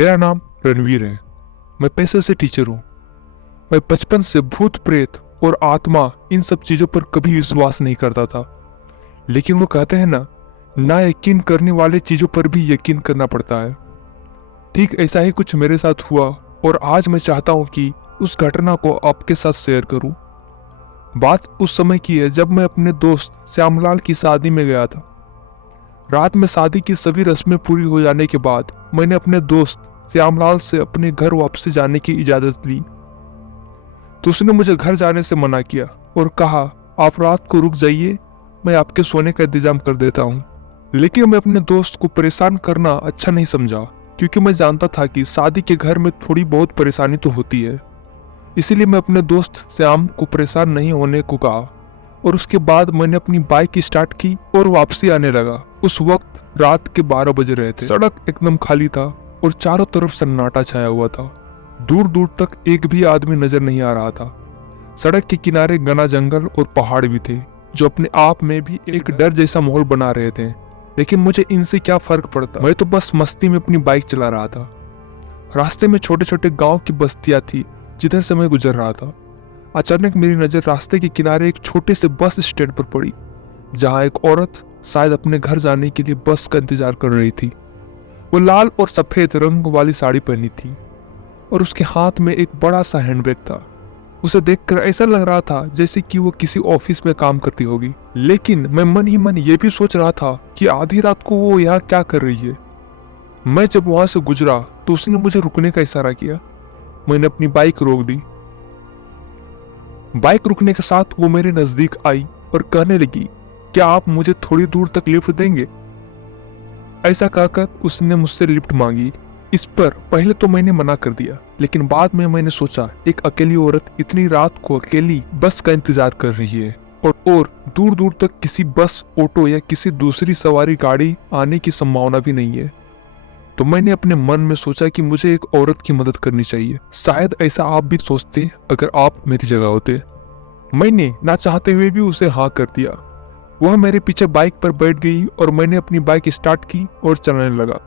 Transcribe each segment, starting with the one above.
मेरा नाम रणवीर है। मैं पेशे से टीचर हूँ। मैं बचपन से भूत प्रेत और आत्मा इन सब चीजों पर कभी विश्वास नहीं करता था। लेकिन वो कहते हैं ना यकीन करने वाले चीजों पर भी यकीन करना पड़ता है। ठीक ऐसा ही कुछ मेरे साथ हुआ और आज मैं चाहता हूँ कि उस घटना को आपके साथ शेयर करूँ। बात उस समय की है जब मैं अपने दोस्त श्यामलाल की शादी में गया था। रात में शादी की सभी रस्में पूरी हो जाने के बाद मैंने अपने दोस्त श्यामलाल से अपने घर वापस जाने की इजाजत ली, तो उसने मुझे घर जाने से मना किया और कहा, आप रात को रुक जाइए, मैं आपके सोने का इंतजाम कर देता हूँ। लेकिन मैं अपने दोस्त को परेशान करना अच्छा नहीं समझा, क्योंकि मैं जानता था कि शादी के घर में थोड़ी बहुत परेशानी तो होती है। इसीलिए मैं अपने दोस्त श्याम को परेशान नहीं होने को कहा और उसके बाद मैंने अपनी बाइक स्टार्ट की और वापसी आने लगा। उस वक्त रात के 12 बज रहे थे। सड़क एकदम खाली था और चारों तरफ सन्नाटा छाया हुआ था। दूर दूर तक एक भी आदमी नजर नहीं आ रहा था। सड़क के किनारे घना जंगल और पहाड़ भी थे, जो अपने आप में भी एक डर जैसा माहौल बना रहे थे। लेकिन मुझे इनसे क्या फर्क पड़ता, मैं तो बस मस्ती में अपनी बाइक चला रहा था। रास्ते में छोटे छोटे गांव की बस्तियां थी जिधर से मैं गुजर रहा था। अचानक मेरी नजर रास्ते के किनारे एक छोटे से बस स्टैंड पर पड़ी, जहां एक औरत शायद अपने घर जाने के लिए बस का इंतजार कर रही थी। वो लाल और सफेद रंग वाली साड़ी पहनी थी और उसके हाथ में एक बड़ा सा हैंडबैग था। उसे देखकर ऐसा लग रहा था जैसे कि वो किसी ऑफिस में काम करती होगी। लेकिन मैं मन ही मन ये भी सोच रहा था कि आधी रात को वो यहाँ क्या कर रही है। मैं जब वहां से गुजरा तो उसने मुझे रुकने का इशारा किया। मैंने अपनी बाइक रोक दी। बाइक रुकने के साथ वो मेरे नजदीक आई और कहने लगी, क्या आप मुझे थोड़ी दूर तक लिफ्ट देंगे? ऐसा कहकर उसने मुझसे लिफ्ट मांगी। इस पर पहले तो मैंने मना कर दिया, लेकिन बाद में मैंने सोचा, एक अकेली औरत इतनी रात को अकेली बस का इंतजार कर रही है और दूर दूर तक किसी बस, ऑटो या किसी दूसरी सवारी गाड़ी आने की संभावना भी नहीं है। तो मैंने अपने मन में सोचा कि मुझे एक औरत की मदद करनी चाहिए। शायद ऐसा आप भी सोचते अगर आप मेरी जगह होते। मैंने ना चाहते हुए भी उसे हाँ कर दिया। वह मेरे पीछे बाइक पर बैठ गई और मैंने अपनी बाइक स्टार्ट की और चलाने लगा।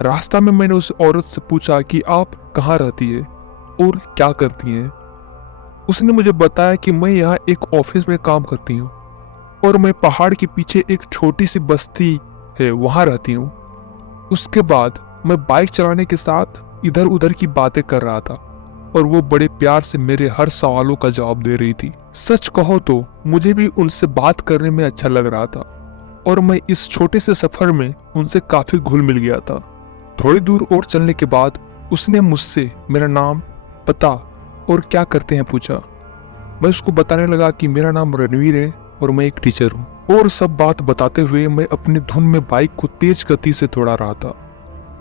रास्ता में मैंने उस औरत से पूछा कि आप कहाँ रहती है और क्या करती हैं। उसने मुझे बताया कि मैं यहाँ एक ऑफिस में काम करती हूँ और मैं पहाड़ के पीछे एक छोटी सी बस्ती है, वहाँ रहती हूँ। उसके बाद मैं बाइक चलाने के साथ इधर उधर की बातें कर रहा था और वो बड़े प्यार से मेरे हर सवालों का जवाब दे रही थी। सच कहो तो मुझे भी उनसे बात करने में अच्छा लग रहा था और मैं इस छोटे से सफर में उनसे काफी घुल मिल गया था। थोड़ी दूर और चलने के बाद उसने मुझसे मेरा नाम, पता और क्या करते हैं पूछा। मैं उसको बताने लगा कि मेरा नाम रणवीर है और मैं एक टीचर हूँ, और सब बात बताते हुए मैं अपनी धुन में बाइक को तेज गति से दौड़ा रहा था।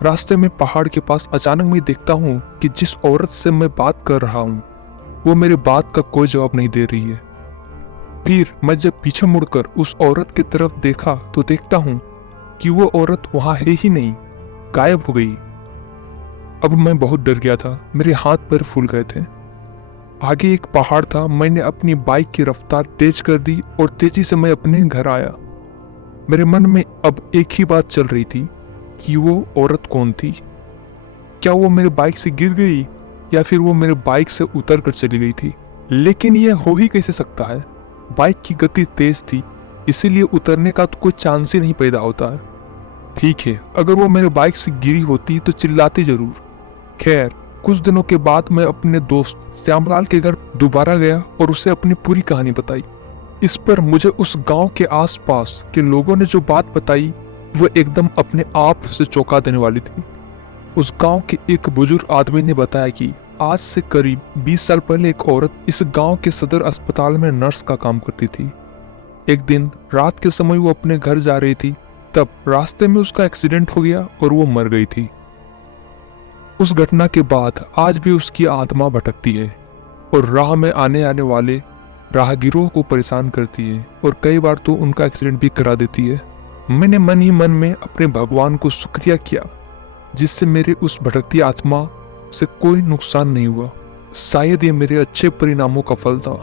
रास्ते में पहाड़ के पास अचानक मैं देखता हूँ कि जिस औरत से मैं बात कर रहा हूँ वो मेरे बात का कोई जवाब नहीं दे रही है। फिर मैं जब पीछे मुड़कर उस औरत की तरफ देखा तो देखता हूँ कि वो औरत वहां है ही नहीं, गायब हो गई। अब मैं बहुत डर गया था, मेरे हाथ पैर फूल गए थे। आगे एक पहाड़ था। मैंने अपनी बाइक की रफ्तार तेज कर दी और तेजी से मैं अपने घर आया। मेरे मन में अब एक ही बात चल रही थी कि वो औरत कौन थी। क्या वो मेरे बाइक से गिर गई या फिर वो मेरे बाइक से उतर कर चली गई थी? लेकिन ये हो ही कैसे सकता है? बाइक की गति तेज थी, इसीलिए उतरने का तो कोई चांस ही नहीं पैदा होता है। ठीक है, अगर वो मेरे बाइक से गिरी होती तो चिल्लाती जरूर। खैर, कुछ दिनों के बाद मैं अपने दोस्त श्यामलाल के घर दोबारा गया और उसे अपनी पूरी कहानी बताई। इस पर मुझे उस गांव के आसपास के लोगों ने जो बात बताई वो एकदम अपने आप से चौंका देने वाली थी। उस गांव के एक बुजुर्ग आदमी ने बताया कि आज से करीब 20 साल पहले एक औरत इस गांव के सदर अस्पताल में नर्स का काम करती थी। एक दिन रात के समय वो अपने घर जा रही थी, तब रास्ते में उसका एक्सीडेंट हो गया और वो मर गई थी। उस घटना के बाद आज भी उसकी आत्मा भटकती है और राह में आने वाले राहगीरों को परेशान करती है और कई बार तो उनका एक्सीडेंट भी करा देती है। मैंने मन ही मन में अपने भगवान को शुक्रिया किया जिससे मेरे उस भटकती आत्मा से कोई नुकसान नहीं हुआ। शायद ये मेरे अच्छे परिणामों का फल था।